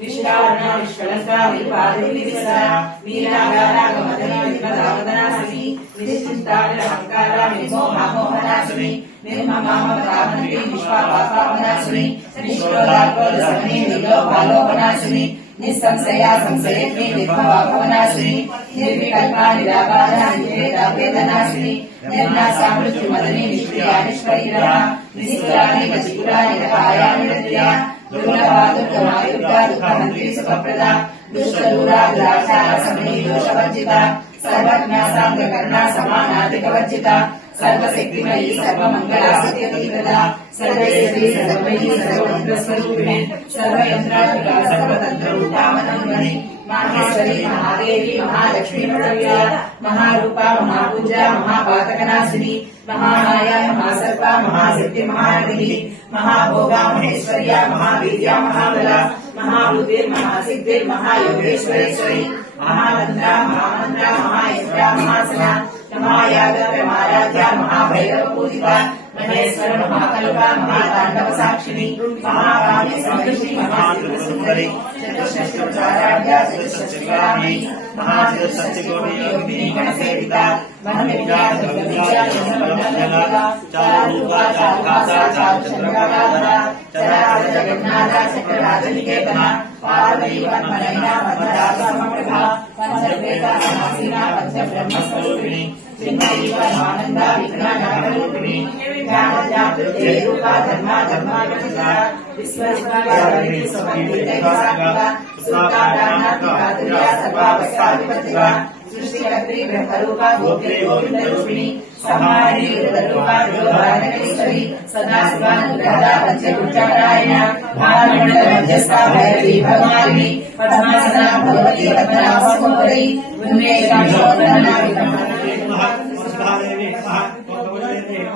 విశ్రావణ నిస్సంశయా నిర్వికల్పా నిర్నాశా మృత్యుమదని నిష్క్రియా నిష్పరిగ్రహ నిస్కులాని వచికులాని కాయా నిరత్యా దుర్లభా దుర్గమా దుఃఖమంత్రి సుఖప్రద దుష్టదూరా దురాచార సమయీ దోషవర్జిత సర్వజ్ఞ సర్వశక్తిమయీ సర్వమంగళ సర్వమంత్రస్వరూపిణి మహాదేవి మహాలక్ష్మీ ప్రణవ్య మహారూప మహాపూజ మహాపాతకనాశిని మహామాయ మహాసర్ప మహాశక్తి మహానది महाभोगा महेश्वरिया महावीर्या, महाबला, महाबुद्धिर, महासिद्धिर, महायोगेश्वरेश्वरी महानंदा महानंदा महायश्वर्या महासना महायाग महाराजा महाभैरव पूजिता మహేశ్వర మహాకల్ప మహాతాండవ సాక్షిని మహాకాళి సమృద్ధి మహాత్రిపుర సుందరి గణసేవిత మహమిగా జగన్నాథ సమప్రభ పంచవేద సమాసీన పంచ బ్రహ్మస్వరూపిణి చిన్మయీ పరమానంద విఘ్నానరూపిణి జ్ఞాన జాగృతి రూప ధర్మ సృష్టికర్త్రి బ్రహ్మరూప గోప్రి గోవిందరూపిణి సమారి రూప యోగానకేశ్వరి సదా పంచభుజారాయణ మధ్యస్థ భైరవి భగవాని పద్మాసన భగవతి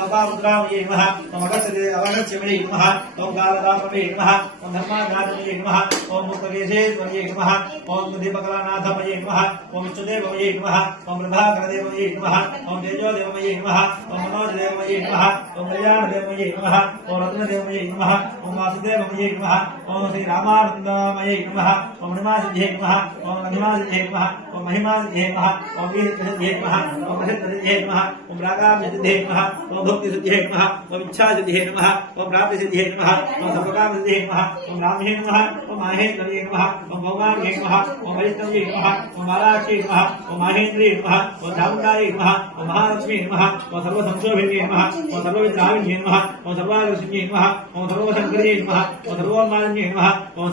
मकामुद्रामये नमः ॐ अगच्छते अवगच्छमये नमः ओम कालरामये नमः ॐ धर्माघातमये नमः ओम मुक्तकेशेश्वर्ये नमः ओम दीपकलानाथमये नमः ओम विष्णुदेवमये नमः ॐ प्रभाकरदेवमये नमः ॐ तेजोदेवमये नमः ॐ मनोजदेवमये नमः ॐ कल्याणदेवमये नमः ॐ रत्नदेवमये नमः ॐ वासुदेवमये नमः ॐ श्रीरामानन्दमये नमः ॐ हनुमासिद्धे नमः ॐ हनुमासिद्धे नमः ॐ महिमासिद्धे नमः ॐ वीरप्रसिद्धे नमः ॐ प्रसिद्धे नमः ॐ रागाभिसिद्धे नमः ॐ ఓం నమ మహా ఓం బుద్ధిసమయే నమ ఓం దివ్యానాథమయే నమః ఓం లతాముద్రామయే నమ ఓం అగస్త్య అవగస్త్యమయే నమః రామహే ఓం ఓం ఓం వైష్ణవ్యే ఓం బాలాక్షే నమ ఓం మాహేంద్రియే నమః ఓం చాముండాయే నమ ఓం మహాలక్ష్మీ నమః ఓం సర్వసంశోభిన్యే నమ ఓం సర్వవిద్రావిన్యే నమః ఓం సర్వాకర్షిణ్యే నమ ఓం సర్వశంకర్యే ఓం ఓం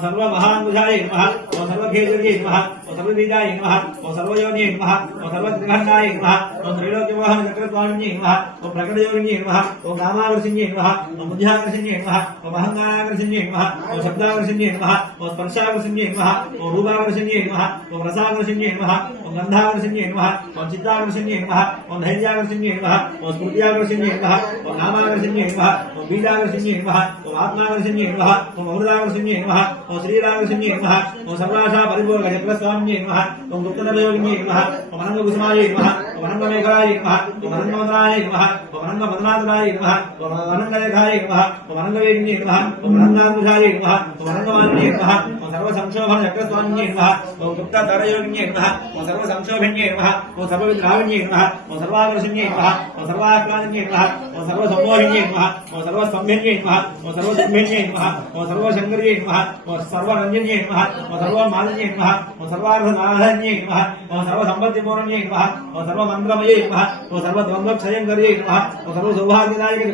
ఓం ఓం సర్వబీజాయ నమః ఓం సర్వయోన్యే నమః ఓం సర్వత్రిఖండాయ నమః ఓం త్రైలోక్యమోహన చక్రస్వామిన్యే నమః ఓం ప్రకటయోగిన్యే నమః ఓం కామాకర్షిణ్యే నమః ఓం బుద్ధ్యాకర్షిణ్యే నమః ఓం అహంకారాకర్షిణ్యే నమః ఓం శబ్దాకర్షిణ్యే నమః ఓం స్పర్శాకర్షిణ్యే నమః ఓం రూపాకర్షిణ్యే నమః ఓం రసాకర్షిణ్యే నమః ఓం గంధాకర్షిణ్యే నమః ఓం చిత్తాకర్షిణ్యే నమః ఓం ధైర్యాకర్షిణ్యే నమః ఓం స్మృత్యాకర్షిణ్యే నమః ఓం నామాకర్షిణ్యే నమః ఓం బీజాకర్షిణ్యే నమః ఓం ఆత్మాకర్షిణ్యే నమః ఓం అమృతాకర్షిణ్యే నమః ఓం శ్రీరాకర్షిణ్యే నమః ఓం సర్వాశా పరిపూర్ణ చక్రస్వామిన్యే నమః ఓం గుప్తనయోగిన్యే నమః ఓం అనంగ కుసుమాయ నమః ఓం అనంగ మేఘాయ నమః ఓం అనంగ మదనాయ నమః ఓం అనంగ మదనాథనాయ నమః ఓం అనంగ లేఖాయ నమః ఓం అనంగ వేగిన్యే నమః ఓం అనంగాంకుశాయ నమః ఓం అనంగమాన్యే నమః ఓ సర్వ సంక్షోభన చక్రస్వామిన్యే నమః ఓం గుప్త ధరయోగిన్యే నమః ఓం సర్వ సంక్షోభిన్యే నమః ఓం సర్వ విద్రావిన్యే నమః ఓం సర్వాకర్షిణ్యే నమః ఓం సర్వాహ్లాదిన్యే నమః ఓం సర్వ సంమోహిన్యే నమః ఓం సర్వ సంభిన్యే నమః ఓం సర్వ సింభిన్యే నమః ఓం సర్వ శంకర్యే నమః ఓం సర్వ రంజన్యే నమః ఓం సర్వ మాలిన్యే నమః ఓం సర్వార్థనాథన్యే నమః ఓం సర్వ సంపత్తిపూర్ణ్యే నమః ఓం సర్వ మంత్రమయే నమః ఓం సర్వ ద్వంద్వక్షయంకర్యే నమః సర్వ సౌభాగ్యదాయక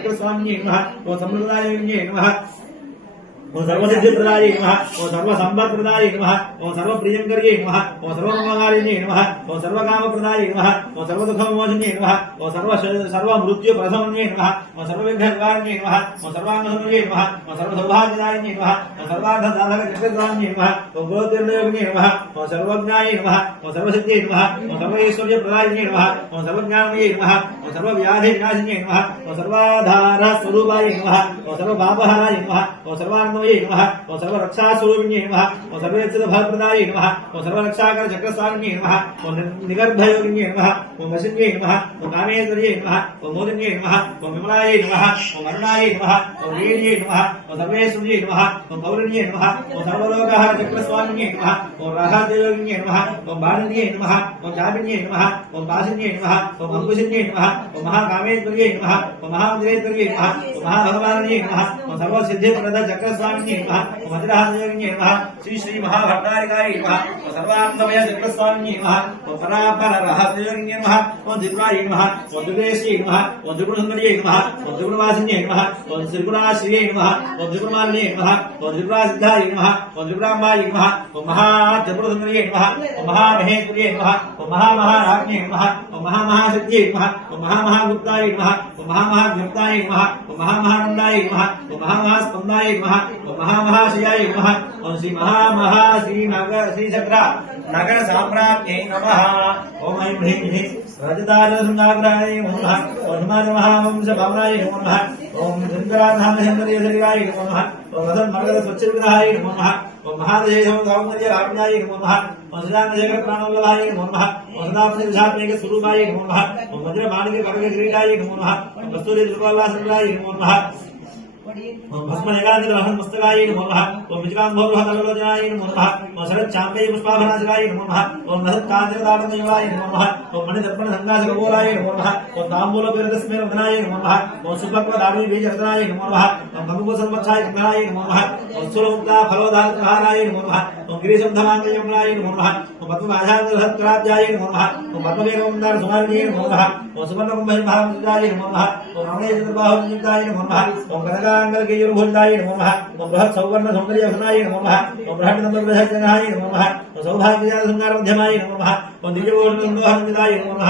ఓ సర్వసిద్ధిప్రదాయ నమః ఓం సర్వసంపత్ప్రదాయ నమః ఓం సర్వప్రియంకర్యై నమ ఓ సర్వమంగళాయ నమః ఓం సర్వకామప్రదాయ నమః ఓం సర్వదుఃఖవిమోచన్యై నమ ఓ సర్వ సర్వమృత్యుప్రసమన్యే నమ ఓ ఓం సర్వవిఘ్ననివారణ్యై నమః ఓం సర్వాంగసమన్యై నమః ఓం సర్వసౌభాగ్యదాయిన్యై నమః ఓం సర్వార్థసాధకచక్రద్వాన్యై నమః ఓం నమ ఓ ఓం సర్వజ్ఞాయై నమః ఓం సర్వసిద్ధ్యై నమః ఓం నమ ఓ ఓం సర్వజ్ఞానమయై నమః ఓం సర్వవ్యాధివినాశిన్యై నమః ఓం సర్వాధారస్వరూపాయ నమః ఓం సర్వపాపహరాయ నమ ఓ సర్వానంద सर्वसम्पन्नवये नमः ओ सर्वरक्षास्वरूपिण्ये नमः ओ सर्वरक्षितभयप्रदाये नमः ओ सर्वरक्षाकरचक्रस्वामिन्ये नमः ओ निगर्भयोगिन्ये नमः ओ वशिन्ये नमः ओ कामेश्वर्ये नमः ओ मोदिन्ये नमः ओ विमलायै नमः ओ वरुणायै नमः ओ वीर्ये नमः ओ सर्वेश्वर्ये नमः ओ पौर्ण्ये नमः ओ सर्वलोकहरचक्रस्वामिन्ये नमः ओ राहादेवगिन्ये नमः ओ बाणन्ये नमः ओ जाबिन्ये नमः ओ बासिन्ये नमः ओ अम्बुसिन्ये नमः ओ महाकामेश्वर्ये नमः ओ महामुद्रेश्वर्ये नमः ओ महाभगवान्ये नमः ओ सर्वसिद्धिप्रद चक्रस्वामि సర్వసిద్ధిప్రద చక్రస్వామిన్యై నమః ఓం శ్రీ శ్రీ మహాభట్టారికాయ నమః సర్వాంగమయ చక్రస్వామిన్యై నమః ఓం పరాపర రహస్యోగిన్యై నమః ఓం దివ్రాయ నమః ఓం దుర్గేశ్వై నమః ఓం త్రిపురసుందర్యై నమః ఓం త్రిపురవాసిన్యై నమః ఓం త్రిపురాశ్రియై నమః ఓం త్రిపురమాలిన్యై నమః ఓం త్రిపురాసిద్ధాయ నమః త్రిపురాంబాయ మహామహాగుప్తాయ మహామహాగుప్తాయ మహామహానందాయ మహామహాస్పందాయ నమః महा महा महामहाशियाय नमः। ओम श्री महा श्री नगर श्री चक्र नगर साम्राज्य नम। ओम ऐं ह्रीं ह्रीं। रजताजसुनाग्राय नमः। ओम हनुमान महावंश भावनाय नमः। ओम सुन्दराधाम हेमदेशरिवाय नमः। ओम मदन मरगद स्वच्छविग्रहाय नमः। ओम महादेशम सौमर्य रामनाय नमः। ओम सदानशेखर प्राणवल्लभाय स्वरूपाय नमः। ओम वज्रमाणिक कनक क्रीडाय नमः। ओम कस्तूरी दुर्गोल्लासराय भस्मजगादि ग्रहण पुस्तकाय नमः ओम विजगांभो बृहत् अलोचनाय नमः ओम शरद चांबे पुष्पाभनाजलाय नमः ओम नहत कांजनदारणयोगाय नमः ओम मणि दर्पण संगाज गगोलाय नमः ओम तांबूल विरदस्मे वदनाय नमः ओम सुपक्व दारुणी बीज रत्नाय नमः ओम भगवो सर्वक्षाय कंगनाय नमः ओम सुरमुक्ता फलोदार प्रहाराय नमः ओम गिरीशम धनांगयमनाय नमः నమః ఓం గిరీశం ధమాంగయమునాయ నమః. ఓం పద్మభాషాంతరహత్రాబ్జాయ నమః ఓం పద్మవేగమందార సుమారిణీయ నమః ఓం సువర్ణ కుంభ మహాముద్రాయ నమః ఓం రమణేయ చతుర్బాహుయుక్తాయ నమః ఓం కనకాంగలకేయుర్భుజాయ నమః ఓం బృహత్ సౌవర్ణ సౌందర్యవసనాయ నమః ఓం బృహత్ నందబృహజనాయ నమః ఓం సౌభాగ్యజాత శృంగార మధ్యమాయ నమః ఓం దివ్యగోషణోహనమిదాయ నమః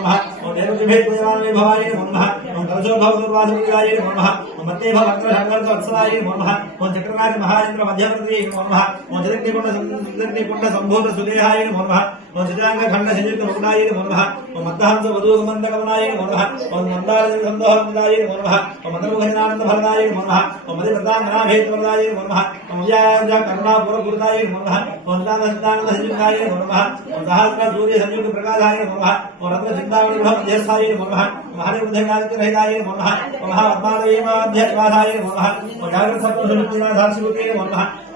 భవాయ నమః ఓం కలశోద్భవ దుర్వాసముద్రాయ నమః ఓం మత్తేభ భక్త శంకర मत्ते भक्तभक्तभक्त वत्सलाय नमो नमः ओम चक्रनाथ महाचंद्र मध्यवर्ती नमो नमः ओम जगन्निकुंड जगन्निकुंड संभूत सुदेहाय नमो नमः ओम सजांग खंड संयुक्त मुकुटाय नमो नमः ओम मत्तहंस वधू समंत कमनाय नमो नमः ओम मंदार संदोह मंदाय नमो नमः ओम मंदर भजनानंद भरदाय नमो नमः ओम मदे प्रदांगना भेद प्रदाय नमो नमः ओम या जा करुणा पुर गुरुदाय नमो नमः ओम दान दान संयुक्ताय नमो नमः ओम सहस्र सूर्य संयुक्त प्रकाशाय नमो नमः ओम रत्न चिंतावली ब्रह्म जयसाय नमो नमः महादेव उदयनाथ रहिताय नमो नमः ओम महात्मा देवा सर्वाभ्यत्वाधाय नमः वडागृतसत्त्वसुनित्यनाधाशिवते नमः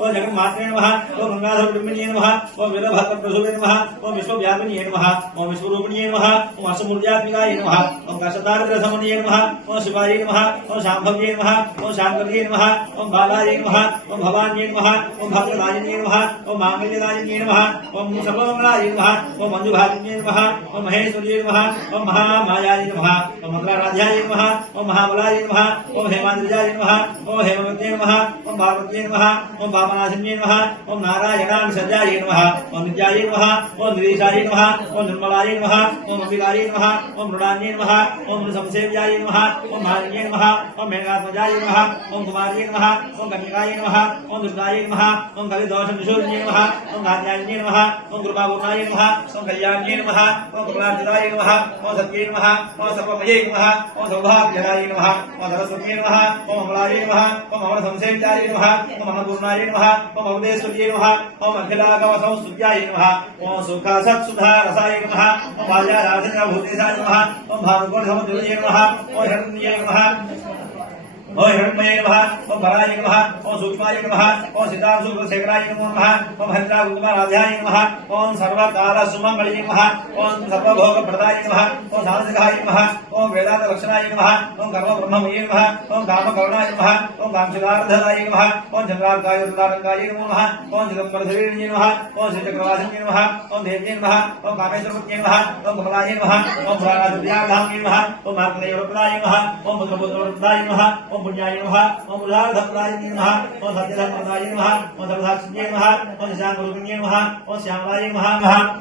ओ जगन्मात्रे नमः ओ गंगाधरकुटुम्बिने नमः ओ विलभक्रप्रसूपे नमः ओ विश्वव्यापिनिये नमः ओ विश्वरूपिणिये नमः ओ अष्टमूर्त्यात्मिकाय नमः ओ कशतारद्रसमनिये नमः ओ शिवाय नमः ओ शाम्भव्ये नमः ओ शाम्भव्ये नमः ओ बालाय नमः ओ भवान्ये नमः ओ भक्तराजने नमः ओ माङ्गल्यराजने नमः ओ सर्वमङ्गलाय नमः ओ मञ्जुभागिन्ये नमः ओ महेश्वर्ये नमः ओ महामायाय नमः ओ मङ्गलाराध्याय नमः ओ महाबलाय नमः ओ हेमान्द्रजाय नमः ओ हेमवत्ये नमः ओ भागवत्ये नमः ओ ओमासिन्ये नमः ओम नारायणानुसर्जायै नमः ओम नित्यायै नमः ओम निरीशायै नमः ओम निर्मलायै नमः ओम अम्बिकायै नमः ओम मृणान्ये नमः ओम समसेव्यायै नमः ओम मालिन्ये नमः ओम मेघात्मजायै नमः ओम कुमार्ये नमः ओम कन्यकायै नमः ओम दुर्गायै नमः ओम कविदोषनिशून्ये नमः ओम धान्यान्ये नमः ओम कृपापूर्णायै नमः ओम कल्याण्ये नमः ओम कृपार्जितायै नमः ओम सत्ये नमः ओम सर्वमये नमः ओम सौभाग्यदायै नमः ओम सरस्वत्ये नमः ओम अमलायै नमः ओम अमर संसेवितायै नमः ओम अन्नपूर्णायै नमः నమః ఓం సుఖ సత్సుధా ఓం బాల్యారాధన భూతేశాయ నమః ఓం భానుకోటి సముద్రయ నమః ఓం హిరణ్యే నమ ఓం హిరణ్మయే నమః ఓం ओ हिरणमय नमः ओ भराय नमः ओ सूक्ष्माय नमः ओ सिद्धार्थशेखराय नमः ओ भद्रागुमाराध्याय नमः ओम सर्वकालसुमंगलय नमः ओम सर्वभोगप्रदाय नमः ओ साधकाय नमः ओम वेदान्तलक्षणाय नमः ओम गर्वब्रह्ममये नमः ओम धामकरुणाय नमः ओम कामसिद्धार्थदाय नमः ओम चन्द्रार्काय सुदारङ्गाय नमः ओम जगत्प्रधवीर्ये नमः ओम सिद्धकवासिन्ये नमः ओम देव्ये नमः ओम कामेश्वरपत्ये नमः ओम कमलाय नमः ओम भ्रारादिव्याधाम्ये नमः ओम मार्गदेवप्रदाय नमः ओम मुद्रपुत्रप्रदाय नमः ओम पुण्याय नमः ओम उदारधत्राय नमः ओम सत्यधर्मदाय नमः ओम सर्वदाक्षिण्ये नमः ओम शामरूपिण्ये नमः ओम श्यामलाय नमः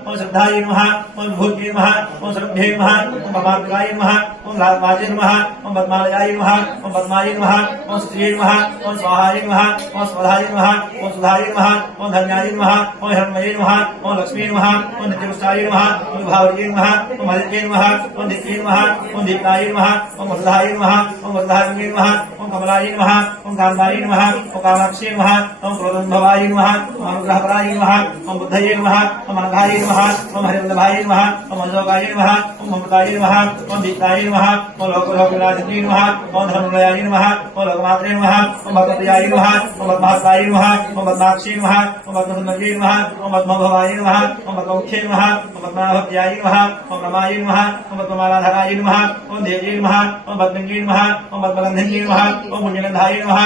ओम श्रद्धाय नमः ओम भूत्ये नमः ओम श्रद्धे नमः ओम भवार्गाय नमः ओम लालवाजे नमः ओम पद्मालयाय नमः ओम पद्माय नमः ओम स्त्रिये नमः ओम स्वाहाय नमः ओम स्वधाय नमः ओम सुधाय नमः ओम धन्याय नमः ओम हिरण्मये नमः ओम लक्ष्मी नमः ओम नित्यपुष्टाय नमः ओम भावर्ये नमः ओम हरिते नमः ओम दिव्ये नमः ओम दीप्ताय नमः ओम वसुधाय नमः ओम वसुधाय नमः ओम कमलाय नमः ओम कांताय नमः ओम कामाक्षी नमः ओम क्रोधन्भवाय नमः ओम अनुग्रहपराय नमः ओम बुद्धये नमः ओम अनघाय नमः ओम हरिवल्लभाय नमः ओम अशोकाय नमः ओम अमृताय नमः ओम दीप्ताय नमः ओम लोकलोकनाथने नमः ओम धर्मराय नमः ओम लोकमात्रे नमः ओम भगवत्याय नमः ओम पद्मासाय नमः ओम पद्माक्षी नमः ओम पद्मसुन्दरे नमः ओम पद्मभवाय नमः ओम पद्ममुखे नमः ओम पद्माभक्त्याय नमः ओम रमाय नमः ओम पद्ममालाधराय नमः ओम देव्यै नमः ओम पद्मङ्गी नमः ओम पद्मगन्धन्ये नमः ఓం పద్మగంధన్యే నమః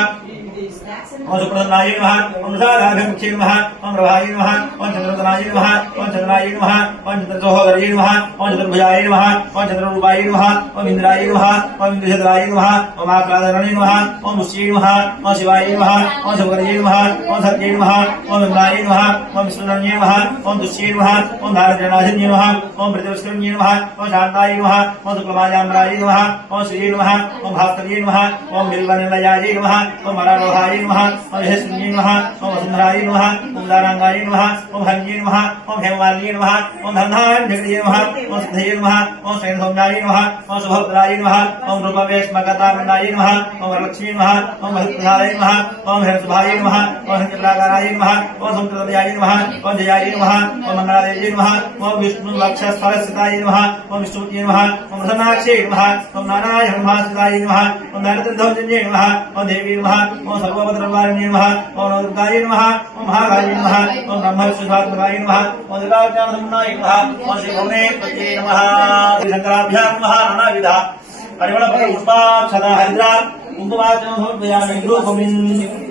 ओम सुप्रसन्नाय नमः ओम साराघमुखे नमः ओम प्रभाय नमः ओम चंद्रतनाय नमः ओम चंद्राय नमः ओम चंद्रसहोदरय नमः ओम चंद्रभुजाय नमः ओम चंद्ररूपाय नमः ओम इंद्राय नमः ओम इंद्रचंद्राय नमः ओम आक्रादरणे नमः ओम मुष्ये नमः ओम शिवाय नमः ओम शंकरये नमः ओम सत्ये नमः ओम इम्राय नमः ओम सुनन्ये नमः ओम दुष्ये नमः ओम धारजनाशन्ये नमः ओम प्रतिवस्त्रन्ये नमः ओम शांताय नमः ओम शुक्लमायाम्राय नमः ओम श्रीये नमः ओम भास्करये नमः ओम बिल्वनिलयाय नमः ओम मरारोहाय नमः ओम यशस्विनी नमः ओम वसुंधराय नमः ओम दारांगाय नमः ओम हरिये नमः ओम हेमवालिये नमः ओम धनधान जगदीय नमः ओम सिद्धये नमः ओम शैन सौम्याय नमः ओम शुभभद्राय नमः ओम रूपवेश मगतानंदाय नमः ओम वरलक्ष्मी नमः ओम भद्रधाय नमः ओम हेमसुभाय नमः ओम हिंदुप्राकाराय नमः ओम सुमृतदयाय नमः ओम जयाय नमः ओम मंगलादेवी नमः ओम विष्णु वक्षस्वरसिताय नमः ओम विष्णुये नमः ओम रसनाक्षे नमः ओम नारायण नमः सिताय नमः ओम नरतन ध्वजन्ये नमः ओम देवी नमः ओम सर्व ओम ब्रह्माय नमः ओम दुर्गाय नमः ओम महाकाय नमः। ओम ब्रह्मविष्णुभागवाय नमः ओम दुर्गाचानन्दाय नमः ओम श्री भुवनेपतये नमः शंकराभ्यां नमः नानाविधा परिमल पुष्पाक्षदा हरिद्रा कुंकुमाचन भवयामि गोविंद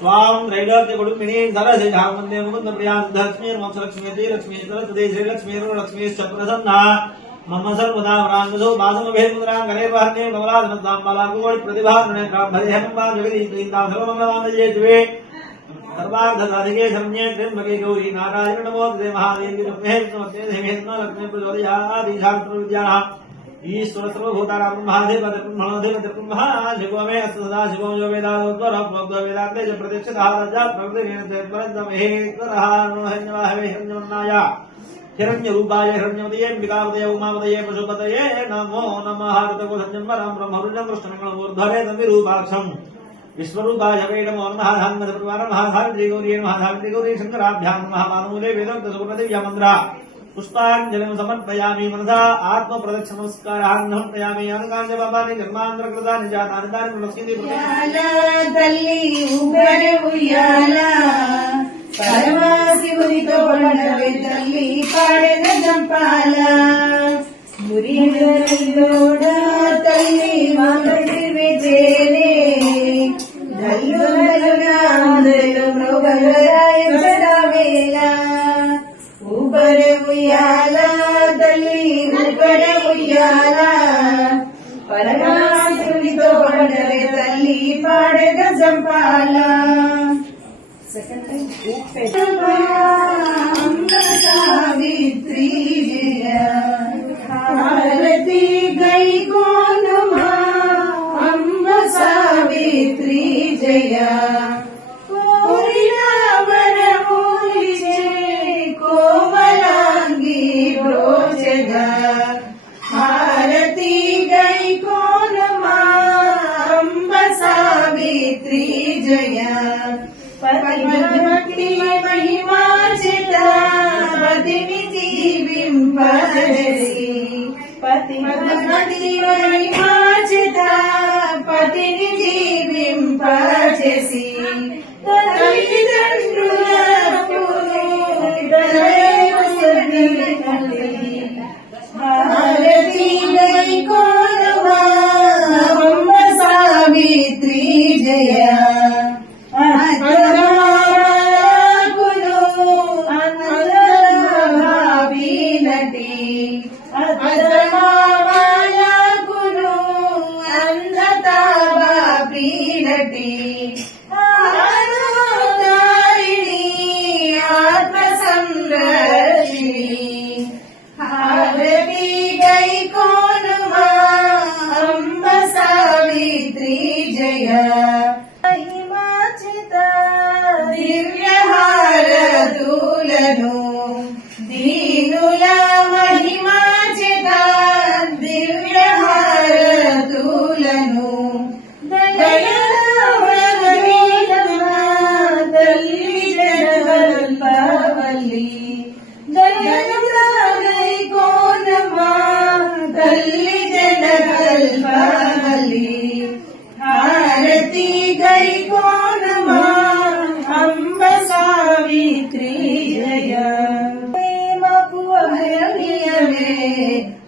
त्वां रैलोक्यकुटुम्बिणीसरसि धामन्दे मुकुन्दप्रियान्धलक्ष्मीर्वंशलक्ष्मीति लक्ष्मी सरस्वती श्रीलक्ष्मीर्लक्ष्मीश्च प्रसन्ना मम सर्वदा वराङ्गसो वासमभेदमुद्रां करेर्वहन्ये कमलाधनस्तां बालाकुवळिप्रतिभानुनेत्रां हरिहनुमान् जगदीन्द्रीन्दां सर्वमङ्गलान्दये सर्वार्धसाधिके शरण्ये त्र्यम्बके गौरी नारायणमोदे महादेवी लक्ष्मेः लक्ष्मीः प्रचोदयादि शास्त्रविद्याः ईश्वर सर्वभूतानां ब्रह्माधिपतिर्ब्रह्मणोऽधिपतिर्ब्रह्माशिवमेव सदा शिवं यो वेदादोद्वरभोद्व वेदान्ते च प्रतिष्ठितारजात्प्रकृतिरेणतेर्परञ्जमहेश्वरहारणोहन्यवाहवेहिरण्योन्नाय हिरण्यरूपाय हिरण्यवदये अम्बिकावदये पुष्पाञ्जलिं समर्पयामि मनसा आत्मप्रदक्षिणमस्कारान् समर्पयामि अनुकान्य पापानि जन्मान्तरकृतानि जातानि तानि प्रणश्यन्ति ఉయ్యాల తల్లి ఊగరే ఉయ్యాల పరమాశివునితో పండవే తల్లి పాడెన జంపాల మురిగోడ తల్లి మామటి Second time. సావిత్రి జయ పతిభక్తి మహిమాచిత పతిని జీవింపజసి. పతిభక్తి మహిమాచిత పతిని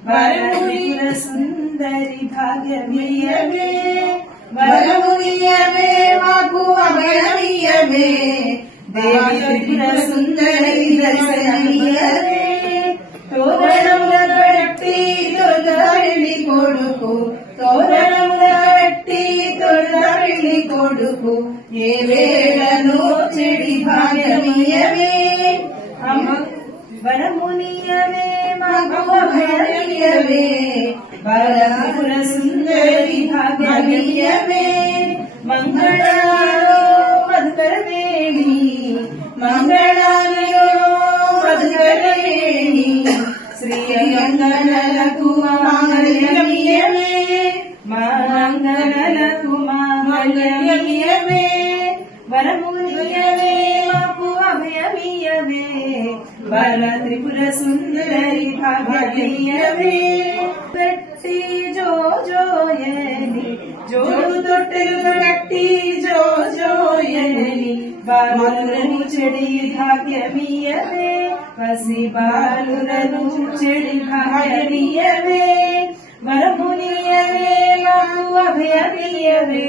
వరమునిల సుందరి భాగ్యమియమే వరమునియమే మాకు అభయమియమే. దేవి సుందరి దర్శనమియమే తోరణముల కట్టి తొలదారిని కొడుకు తోరణముల కట్టి తొలదారిని కొడుకు. ఏ వేళను చెడి భాగ్యమియమే అమ్మ வனமுனியவே மகோபரணியவே பரபுர சுந்தரி பாகவியவே மங்களோ மதுகரவேணி மங்களாலயோ மதுகரவேணி ஸ்ரீ அங்கநல குமாரியமியவே மங்கநல குமாரியமியவே வரமுனியவே भाग्यमियवे परत्रिपुर सुन्दरि भाग्यमियवे कट्टि जो जो यनि जो தொட்டில் கட்டி ஜோ ஜோ எனி பாலுரனு செடி பாக்யமியவே பசி பாலுரனு செடி பாக்யமியவே வரமுனியவே நாவு அபயமியவே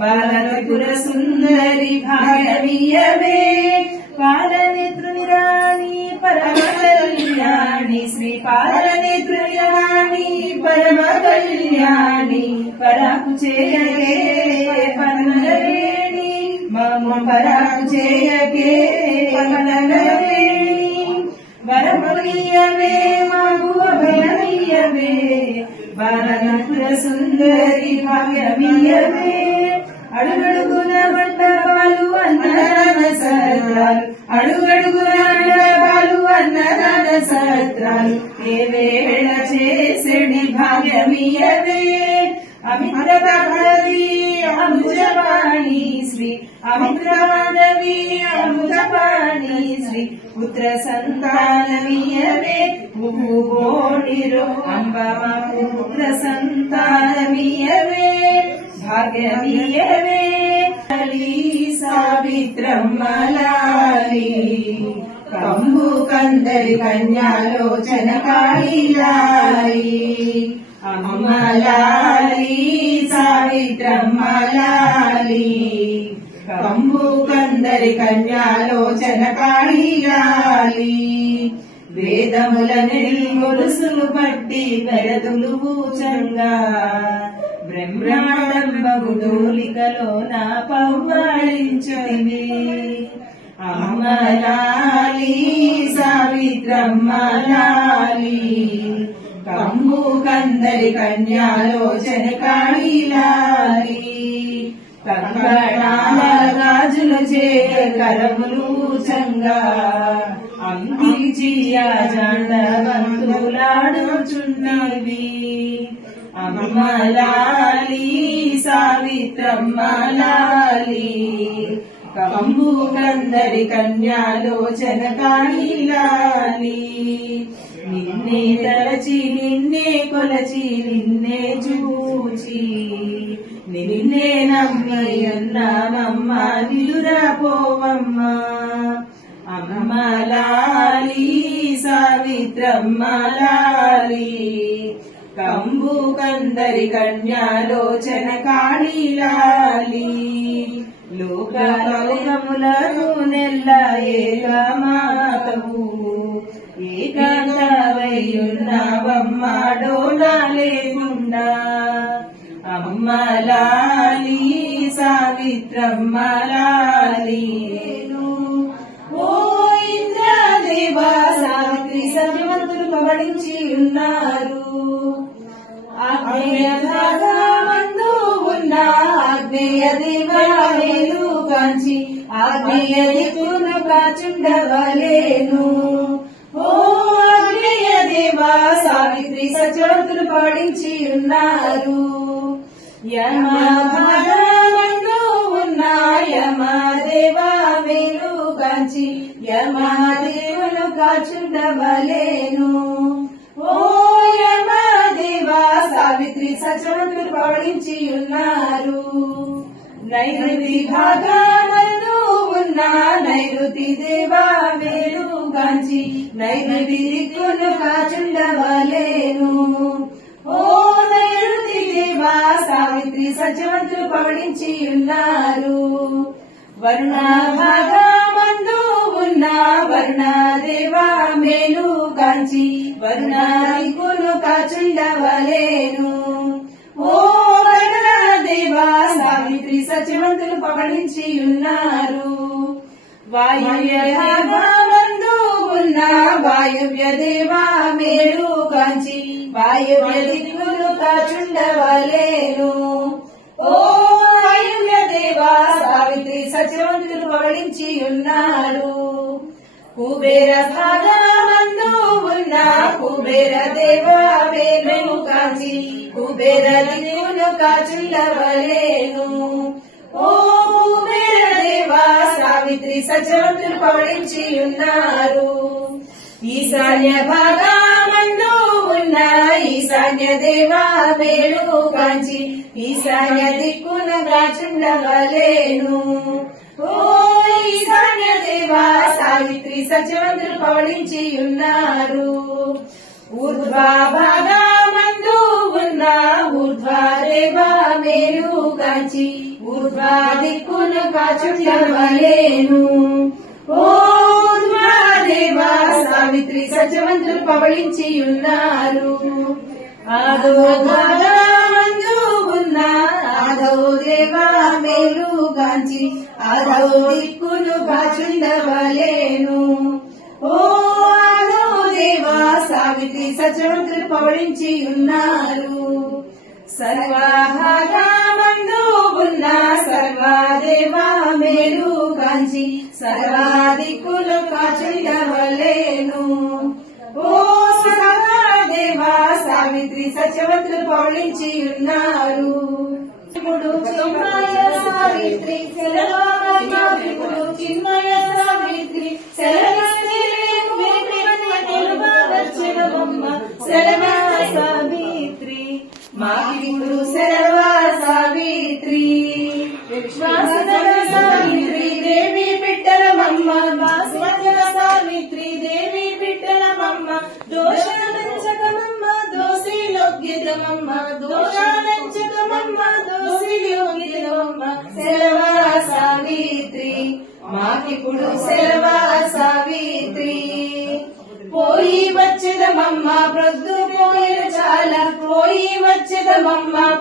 பாலரிபுர சுந்தரி பாகமியவே సుందరి భాగ్యమీయవే పరమ కళ్యాణి శ్రీ పాలనేత్రుని పరమ కళ్యాణి పరాకు చేయగే పనవేణి మమ్మ పరాకు చేయగే పనవేణి వరములియవే మాకు అభయమియవే బాలనపుర సుందరి భాగ్యమియవే అడుగడుగున మండపాలు అన్నదాన సత్రాలు అడుగడుగున మండపాలు అన్నదాన సత్రాలు ఏ వేళ చేసెడి భాగ్యమియవే అమిత్రపదవి అముజవాణి శ్రీ. అమిత్రమాధవి అముజవాణి శ్రీ. పుత్ర సంతానమియవే భూభోణిరో అంబ పుత్ర సంతానమియవే భాగ్యమియవే సావిత్రమ్మలాలి కంబు కందరి కన్యాలోచన కాళీలాలి అమ్మలాలి సావిత్రమ్మలాలి కంబు కందరి కన్యాలోచన కాళీలాలి వేదముల గొలుసులు పట్టి పెరదులు పూచంగా. బ్రహ్మాండంబగుడోలికలో నా పవ్వాళించువి అమ్మలాలి సావిత్రమ్మలాలి కమ్ము కందరి కన్యాలోచన కాళీలాలి. కంకణాల గాజులు చే కరములు చంగా అంకిచియా జాండవంతులాడుచున్నవి అమ్మలాలి సావిత్రమ్మలాలి. కంబు కందరి కన్యాలోచన కాళీలాలి. నిన్నే తలచి నిన్నే కొలచి నిన్నే చూచి. నిన్నే నమ్మి అన్నామమ్మ నిలురా పోవమ్మా. అమ్మలాలి సావిత్రమ్మలాలి. కంబు కందరి కన్యాలోచన కాళీలాలి. లోకములను నెల్ల ఏక మాతవు ఏకాంతవయ్యున్నావమ్మాడో లేకుండా అమ్మలాలి సావిత్రమ్మలాలి కాచుండవలేను ఓ ఆగ్నేయ దేవా సావిత్రి సత్యవంతులు పాడించి ఉన్నారు యమభాగమందు ఉన్న యమదేవా వేలు కాంచి యమదేవును కాచుండవలేను ఓ యమదేవా సావిత్రి సత్యవంతులు పాడించి ఉన్నారు నైరుతి భాగమను ఉన్న నైరుతి దేవా వేణుగాంచి నైరుతి దిక్కును కాచుండవలేను. ఓ నైరుతి దేవా సావిత్రి సత్యవంతులు పవడించి ఉన్నారు. వరుణ భాగమందు ఉన్న వరుణ దేవా మేలు కాంచి వరుణ దిక్కును కాచుండవలేను. ఓ వరుణ దేవా సావిత్రి సత్యవంతులు పవడించి ఉన్నారు. వాయువ్య భాగమందు ఉన్న వాయువ్య దేవా మేలు కాంచి. వాయువ్య దిక్కులు కాచుండవలేను ఓ వాయువ్య దేవా సావిత్రి సత్యవంతులు పవడించి ఉన్నారు కుబేర భాగమందు ఉన్న కుబేర దేవా మేలు కాంచి. కుబేర దిక్కును కాచుండవలేను ఓ కుబేర సావిత్రి సచవంతులు పవడించి ఉన్నారు ఈశాన్య భాగమందు ఉన్న ఈశాన్య దేవా మేలు కాంచి ఈశాన్య దిక్కున గాచుండవలేను ఓ ఈశాన్య దేవా సావిత్రి సత్యవంతులు పవళించి ఉన్నారు ఊర్ధ్వాభాగమందు ఉన్న ఊర్ధ్వ ఊర్ధ్వాదేవా మేలు కాంచి ఊర్ధ్వా కాచుట్లవలేను కాచుండవలేను సావిత్రి సత్యవంతులు పవళించి ఉన్నారు ఆదో భాగమందు ఉన్న ఆదో దేవా మేలు గాంచి ఆదో దిక్కును కాచుండవలేను ఓ ఆదో దేవా సావిత్రి సత్యవంతులు పవళించి ఉన్నారు సర్వాహారా ఉన్న సర్వాదేవా మేలు కాంచి సర్వాదిక్కులు కాచుండవలేను ఓ సర్వాదేవా సావిత్రి సత్యవంతులు పౌళించి ఉన్నారు. ఇప్పుడు చిన్మయ సావిత్రి సెలవు చిన్మయ సావిత్రి సెలవిస్తే మాకిప్పుడు సెలవ సావిత్రి? విశ్వాసన సావిత్రి? దేవి బిడ్డలమమ్మ వాసన సావిత్రి? దేవి బిడ్డలమమ్మ దోషానంచకమమ్మ దోషి లోగ్యతమమ్మ దోషానంచకమమ్మ దోషి లోగ్యతమమ్మ సెలవ సావిత్రి. మాకిప్పుడు సెలవ సావిత్రి. పోయి వచ్చదమమ్మ ప్రొద్దు పోయను చాలా. పోయి వచ్చదమమ్మ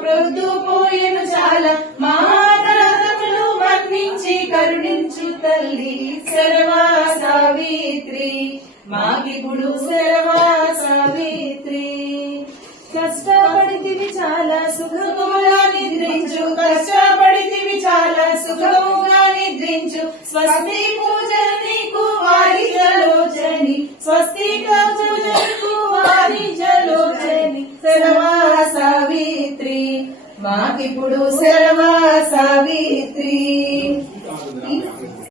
స్వస్తి పూజని కువారి జలోచని స్వస్తి పూజ కువారి జలోచని సర్వ సావిత్రి మాకిప్పుడు సర్వా